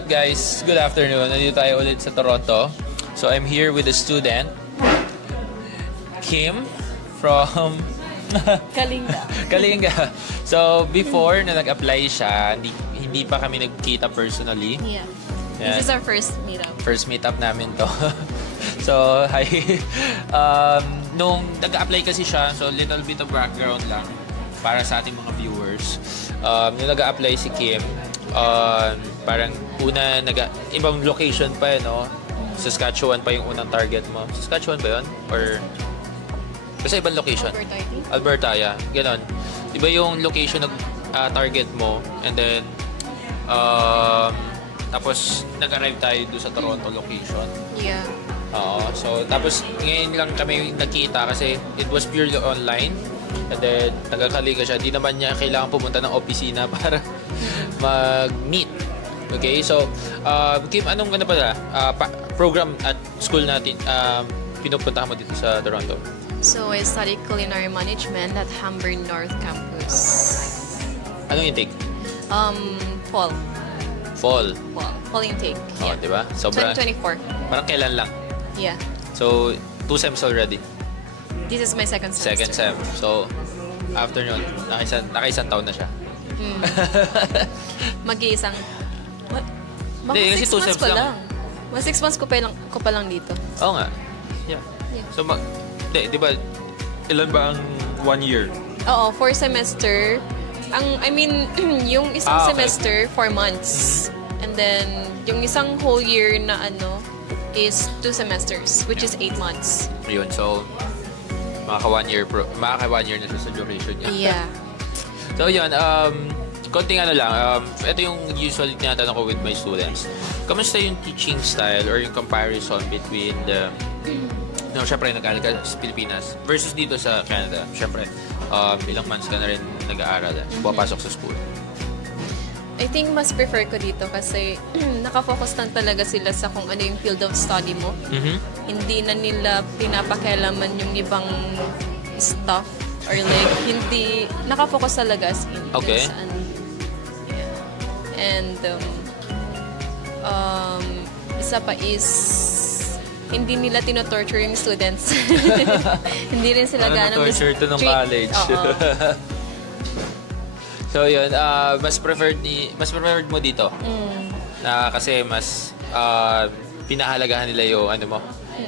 up guys? Good afternoon. Nandito tayo ulit sa Toronto. So I'm here with a student, Kim from Kalinga. So before na nag-apply siya, hindi pa kami nagkita personally. Yeah. This is our first meetup. First meetup namin to. So hi. Nung nag-apply kasi siya, so little bit of background lang para sa ating mga viewers. Nung nag-apply si Kim, parang una, ibang location pa no? Saskatchewan pa yung unang target mo. Saskatchewan ba yun? Or kasi ibang location? Alberta, yeah. Ganon. Iba yung location na target mo. And then, tapos nag-arrive tayo doon sa Toronto location. Yeah. So, tapos ngayon lang kami nagkita kasi it was purely online. And then, nagkakaliga siya. Di naman niya kailangan pumunta ng opisina para mag-meet. Okay? So, Kim, anong pala program at school natin pinupuntahan mo dito sa Toronto? So, I studied culinary management at Hamburg North Campus. Anong intake? Fall. Fall intake. Yeah. Di ba? 2024. Parang kailan lang? Yeah. So, 2 sems already? This is my second semester. Second sem. So, after nun, nakaisang taon na siya. Mag-iisang... Mga Hindi, kasi 2 sems lang. Mga 6 months ko pa lang dito. Oo nga. Yeah. So, di ba, ilan ba ang 1 year? Oo, 4 semester. Yung isang semester, 4 months. And then, yung isang whole year na is 2 semesters, which is 8 months. Yun, so, maka 1 year na siya sa duration niya. Yeah. So, yun, konting lang, ito yung usually tinatanong ko with my students. Kamusta yung teaching style or yung comparison between syempre, nag-aaral ka sa Pilipinas versus dito sa Canada? Syempre, ilang months ka na rin nag-aaral, pumapasok sa school. I think mas prefer ko dito kasi nakafocus lang talaga sila sa kung ano yung field of study mo. Mm-hmm. Hindi na nila pinapakialaman yung ibang stuff or like, hindi, nakafocus talaga as in. Okay. Yeah. And, isa pa is, hindi nila tinotorture yung students. Hindi rin sila ganang torture to ng college. So yun, mas preferred mo dito. Na kasi mas pinahalagahan nila yung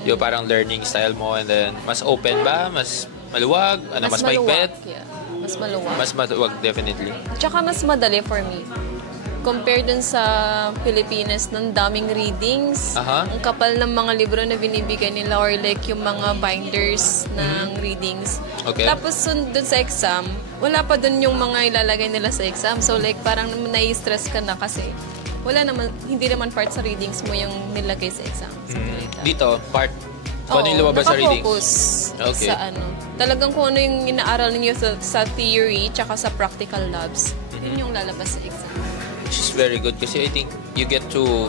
yung parang learning style mo, and then mas open ba, mas maluwag, mas maigpit. Yeah. Mas maluwag. Mas maluwag, definitely. Tsaka mas madali for me. Compared dun sa Pilipinas, ng daming readings. Ang kapal ng mga libro na binibigay nila or like yung mga binders ng readings. Okay. Tapos dun sa exam, wala pa dun yung mga ilalagay nila sa exam. So like parang nai-stress ka na kasi hindi naman part sa readings mo yung nilagay sa exam. Like dito, part? Kung ano yung lumabas sa readings? Nakafocus sa Talagang kung ano yung inaaral niyo sa theory tsaka sa practical labs, yun yung lalabas sa exam. Which is very good kasi I think you get to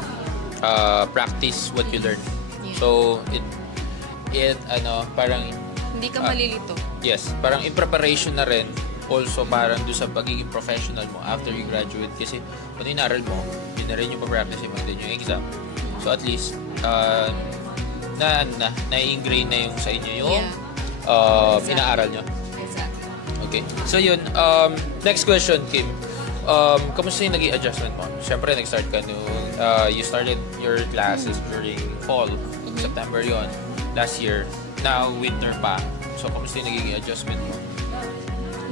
practice what you learn. Yeah. So it parang hindi ka malilito. Yes, parang in preparation na rin also parang doon sa pagiging professional mo after you graduate kasi kung inaral mo, yun na rin yung pa-practice mo din yung exam. So at least na-ingrain na yung sa inyo yung inaaral nyo. Exactly. Okay. So yun, next question, Kim. Kamusta yung naging adjustment mo? Siyempre, nag-start ka you started your classes during fall. September yon last year. Now, winter pa. So, kamusta yung naging adjustment mo?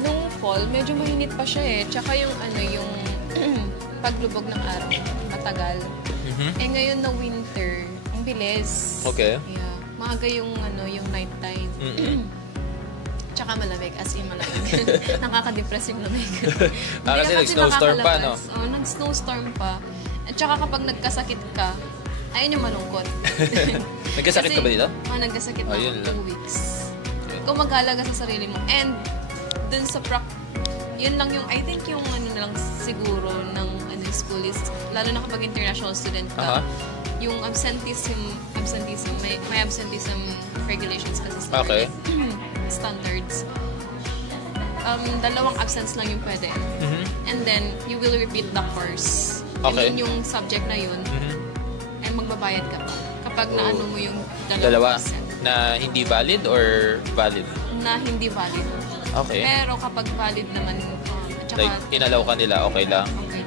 Nung fall, medyo mainit pa siya eh. Tsaka yung yung paglubog ng araw, matagal. Eh ngayon na winter, ang bilis. Okay. Yeah. Maaga yung nighttime. Tsaka malamig, as in malamig. Nakaka-depress yung lamig. Kasi nag-snowstorm pa, no? Oo, nag-snowstorm pa. At tsaka kapag nagkasakit ka, ayun yung malungkot. Nagkasakit ka ba dito? Oo, nagkasakit na 2 weeks. Kung mag-alaga sa sarili mo. And dun sa yun lang yung, I think yung na lang siguro ng school is, lalo na kapag international student ka, yung absenteeism, may absenteeism regulations kasi sa standards. 2 absence lang yung pwede. And then, you will repeat the course. Okay. And then yung subject na yun, ay magbabayad ka pa. Kapag naano mo yung Dalawa. 2%. Na hindi valid or valid? Na hindi valid. Okay. Pero kapag valid naman, at saka, Like, inalaw ka nila, okay lang? okay.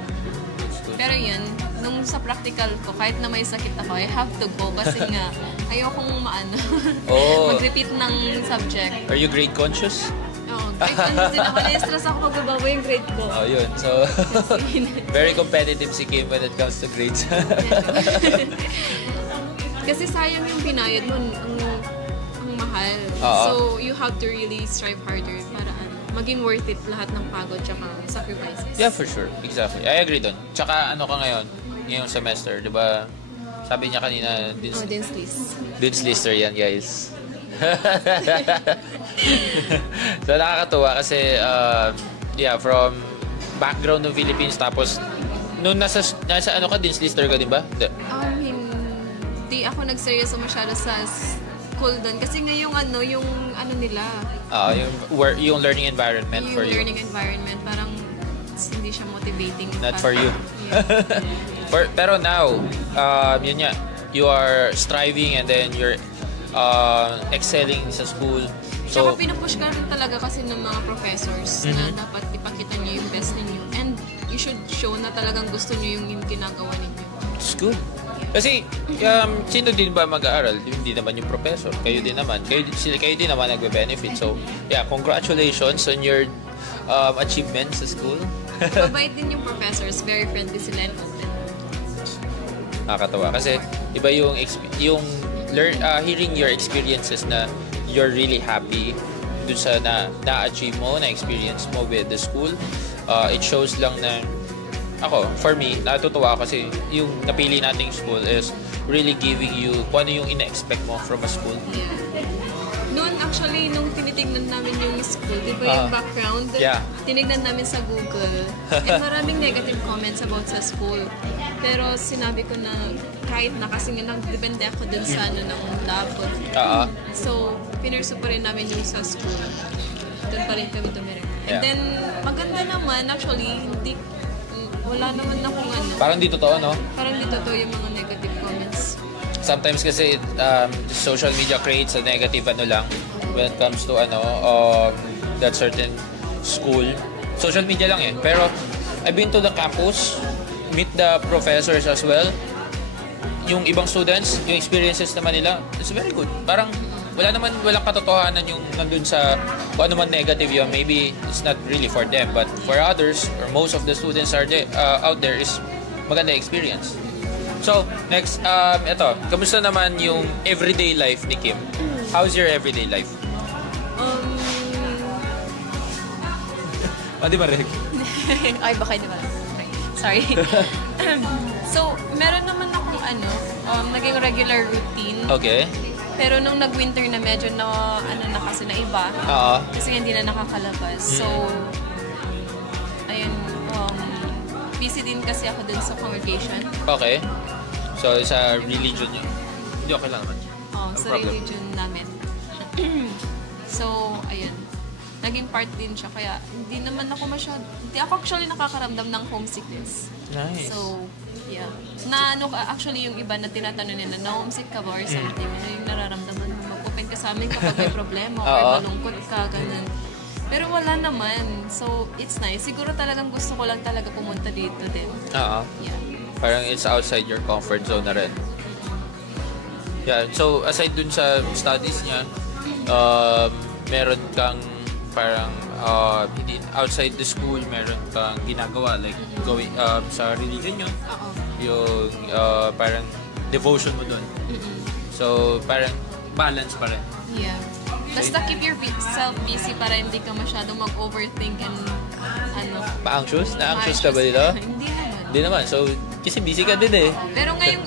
Pero yun, nung sa practical ko, kahit na may sakit ako, I have to go kasi nga, ayokong Oh. mag-repeat ng subject. Are you grade conscious? Oo, kahit ano din ako, na-stress ako magbabawa yung grade ko. Oh, yun. So, very competitive si Kim when it comes to grades. Kasi sayang yung binayad mo, ang mahal. Oo. So, you have to really strive harder para maging worth it lahat ng pagod tsaka sacrifices. Yeah, for sure. Exactly. I agree dun. Tsaka ano ka ngayon, ngayong semester, di ba? Sabi niya kanina, Dean's list. Dudes Lister yan, guys. So, nakakatuwa kasi, yeah, from background ng Philippines, tapos, nung nasa ano ka, Dudes Lister ka, di ba? Hindi ako nagseryoso masyado sa school doon. Kasi nga yung nila. Yung learning environment Yung for you. learning environment, parang hindi siya motivating. Not for you. Yeah. Pero now, yun nga, you are striving and then you're excelling sa school. Tsaka So, pinupush ka rin talaga kasi ng mga professors na dapat ipakita niyo yung best ninyo. And you should show na talagang gusto niyo yung ginagawa ninyo. it's good. Kasi, sino din ba mag-aaral? Hindi naman yung professor. Kayo din naman. Kayo din naman nagbe-benefit. So, yeah, congratulations on your achievements sa school. Mabait din yung professors. Very friendly sila and open. Nakakatawa. Kasi, iba yung hearing your experiences na you're really happy dun sa na-achieve mo, na-experience mo with the school. It shows lang na ako, for me, natutuwa kasi yung napili nating school is really giving you kung ano yung ina-expect mo from a school. Yeah. Noon, actually, nung tinitignan namin yung school, di ba yung background? Yeah. Tinignan namin sa Google. And maraming negative comments about sa school. Pero sinabi ko na kahit na kasi nga nagdepende ako dun sa ng lab. So, pinursu pa rin namin yung sa school. Doon pa rin kami tumira. And then, maganda naman, actually, wala naman akong Parang di totoo, no? Parang di totoo yung mga negative comments. Sometimes kasi social media creates a negative lang when it comes to that certain school. Social media lang eh. Pero I've been to the campus, meet the professors as well. Yung ibang students, yung experiences naman nila, it's very good. Parang walang katotohanan yung nandun sa kung ano man negative yun. Maybe it's not really for them, but for others, or most of the students out there is maganda experience. So, next, kamusta naman yung everyday life ni Kim? How's your everyday life? Di ba, Rick? Ay, baka di ba? Sorry. So, meron naman akong naging regular routine. Okay. Pero nung nag-winter na medyo na kasi na iba. Kasi hindi na nakakalabas. So, ayun, busy din kasi ako dun sa congregation. Okay. So, sa religion yun? Hindi, okay lang naman. Sa religion namin. So, ayun. Naging part din siya. Kaya, hindi ako actually nakakaramdam ng homesickness. Nice. So, yeah. Actually, yung iba na tinatanong nila, na-homesick ka ba or something? Ano yung nararamdaman mo? Mag-open ka sa amin kapag may problema or malungkot ka, ganun. Pero wala naman. So, it's nice. Siguro talagang gusto ko lang talaga pumunta dito din. Yeah. Parang it's outside your comfort zone na rin. Yeah. So, aside dun sa studies niya, meron kang parang hindi outside the school, meron kang ginagawa like going sa religion yun. Yung parang devotion mo dun. So, parang balance pa rin. Yeah. Basta keep yourself busy para hindi ka masyadong mag-overthink and Pa-anxious? Na-anxious ka ba dito? Hindi naman. Hindi naman. So, kasi busy ka din eh. Pero ngayong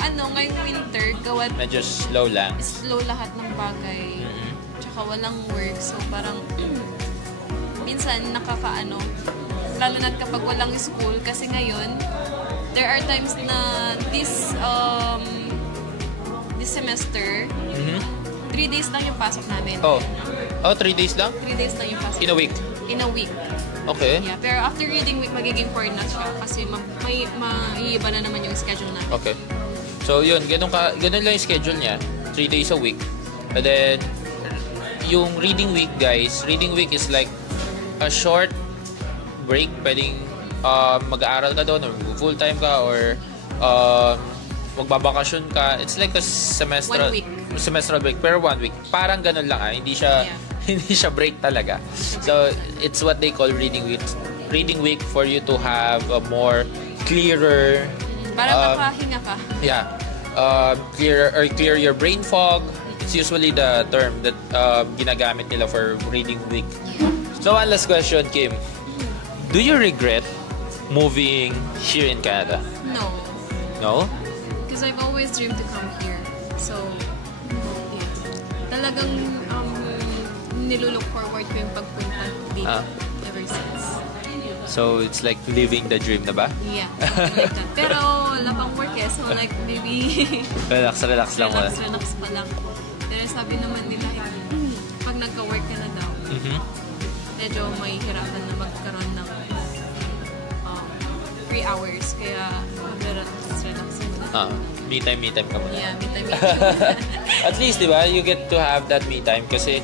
winter, medyo slow lang. Slow lahat ng bagay. Tsaka walang work. So, parang minsan lalo na kapag walang school. Kasi ngayon, there are times na this semester, 3 days lang yung pasok namin. 3 days lang? 3 days lang yung pasok. In a week? In a week. Okay. Yeah, pero after reading week, magiging 4 na siya kasi may maiiba na naman yung schedule natin. Okay. So, yun. Ganun lang yung schedule niya. 3 days a week. And then, yung reading week, guys, reading week is like a short break. Pwedeng mag-aaral ka doon or full-time ka or magbabakasyon ka. It's like a semestral 1 week. Semestral break pero 1 week. Parang ganun lang hindi siya hindi siya break talaga. So it's what they call reading week. Reading week for you to have a more clearer para makahinga ka. Yeah. Clear your brain fog. It's usually the term that ginagamit nila for reading week. So one last question, Kim. Do you regret moving here in Canada? No. No? Because I've always dreamed to come here. So, yeah. Talagang nilulook forward ko yung pagpunta dito ever since. So, it's like living the dream na ba? Yeah, something like that. Pero wala pang work so like maybe Relax lang muna. relax pa lang. Pero sabi naman nila, pag nagka-work ka na daw, medyo may hirapan na magkaroon ng 3 hours. Kaya relax muna. Me time ka muna. Yeah, me time. At least, di ba, you get to have that me time kasi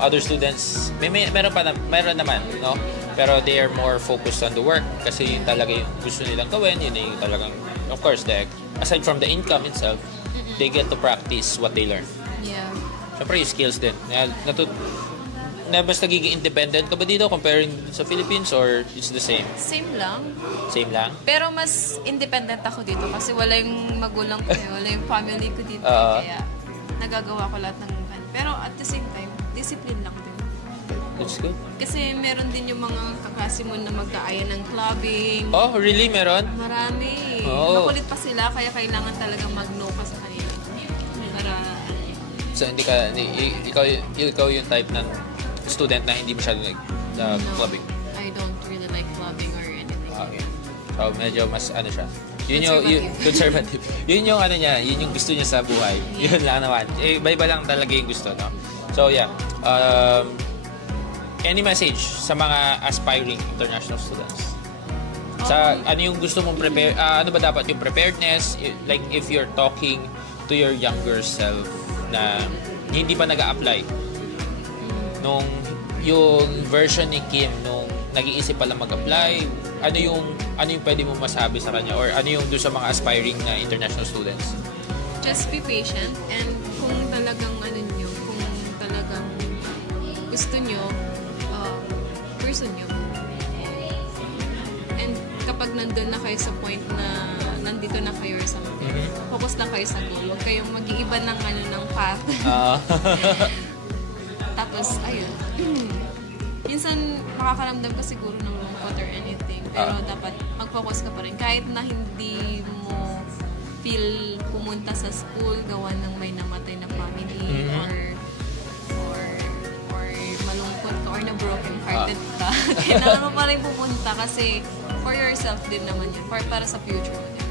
other students, meron naman, no? Pero they are more focused on the work kasi yun talaga yung gusto nilang gawin, yun yung talagang, of course, aside from the income itself, they get to practice what they learn. Yeah. Siyempre, yung skills din. Mas nagiging independent ka ba dito comparing sa Philippines or it's the same? Same lang. Same lang? Pero mas independent ako dito kasi wala yung magulang ko wala yung family ko dito. Kaya nagagawa ko lahat ng pero at the same time, discipline lang din. That's good. Kasi meron din yung mga kaklase mo na mag-aaya ng clubbing. Oh, really? Meron? Marami. Oh. Makulit pa sila kaya kailangan talagang mag-no ka sa kanila. Para So, ikaw yung type ng student na hindi masyado clubbing? I don't really like clubbing or anything. Okay. So, medyo mas siya. Conservative. Yun yung yun yung gusto niya sa buhay. Yeah. Yun lang naman. Iba lang talaga yung gusto, no? So, yeah. Any message sa mga aspiring international students? Sa ano yung gusto mong prepare, ano ba dapat yung preparedness? Like, if you're talking to your younger self na hindi pa nag-a-apply nung yung version ni Kim nung nag-iisip pa lang mag-apply, ano yung pwede mo masabi sa kanya or ano yung doon sa mga aspiring na international students? Just be patient and kung talagang kung talagang gusto nyo, pursue nyo. And kapag nandun na kayo sa point na nandito na kayo or something, focus lang kayo sa goal. Huwag kayong mag-iiba ng ng path. Tapos, ayun. Minsan, makakaramdam ka siguro ng lungkot or anything. Pero dapat mag-focus ka pa rin. Kahit na hindi mo feel pumunta sa school, gawa ng may namatay na family or malungkot ka or na-broken hearted ka. Kailangan mo pa rin pumunta kasi for yourself din naman yun. Para sa future mo din.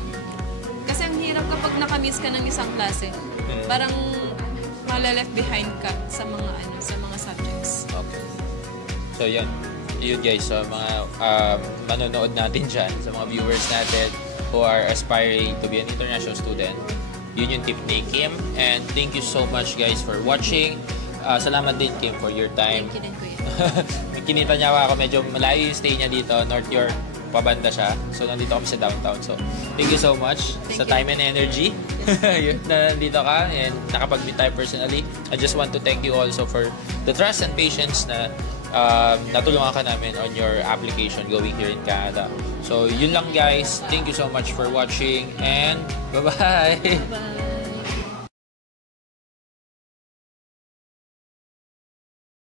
Kasi ang hirap kapag nakamiss ka ng isang klase. Parang mala-left behind ka sa mga subjects. Okay. So, yun guys, sa mga manonood natin dyan, sa mga viewers natin who are aspiring to be an international student, yun yung tip ni Kim. And thank you so much guys for watching. Salamat din Kim for your time. Thank you din, kuya. Kinita niya ako, medyo malayo yung stay niya dito, North York, pabanda siya. So, nandito kami sa downtown. So, thank you so much sa time and energy na nandito ka and nakapag-meet tayo personally. I just want to thank you also for the trust and patience na natulungan ka namin on your application going here in Canada. So, yun lang guys. Thank you so much for watching and bye-bye! Bye!